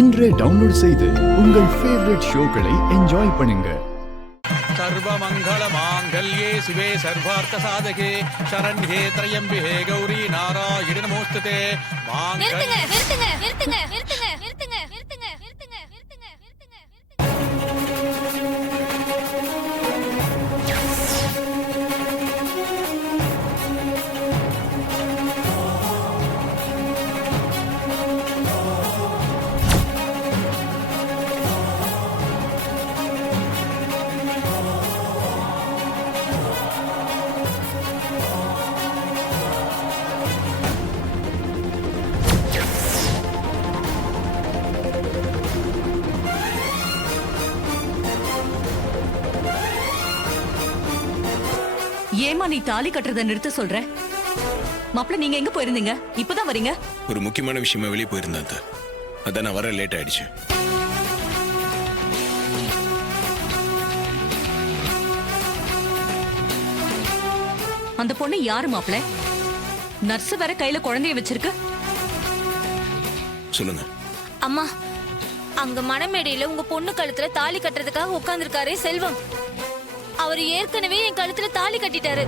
இன்றே டவுன்லோட் செய்து உங்கள் ஃபேவரட் ஷோக்களை என்ஜாய் பண்ணுங்க. சர்வமங்கள மாங்கல்யே சிவே சர்வார்த்த சாதகே சரண்யே த்ரயம்பிகே கௌரி நாராயண நமோஸ்துதே. நிறுத்துங்க நிறுத்துங்க நிறுத்துங்க நிறுத்துங்க நிறுத்துங்க நிறுத்துங்க நிறுத்துங்க நிறுத்துங்க ஏமா நீ தாலி கட்டுறத நிறுத்த சொல்ற? மாப்பிள்ள நீங்க எங்க போயிருந்தீங்க? இப்பதான் வரீங்க? ஒரு முக்கியமான விஷயமா வெளியே போயிருந்தேன். அதான் நான் வர லேட் ஆயிடுச்சு. அந்த பொண்ணு யாரு மாப்பிள்ள? நர்ஸ் வேற கையில குழந்தைய வச்சிருக்கு. சொல்லுங்க. அம்மா, அங்க மணமேடையில உங்க பொண்ணு கழுத்துல தாலி கட்டுறதுக்காக உட்கார்ந்துருக்காரே செல்வம். அவர் ஏற்கனவே என் கழுத்துல தாலி கட்டிட்டாரு.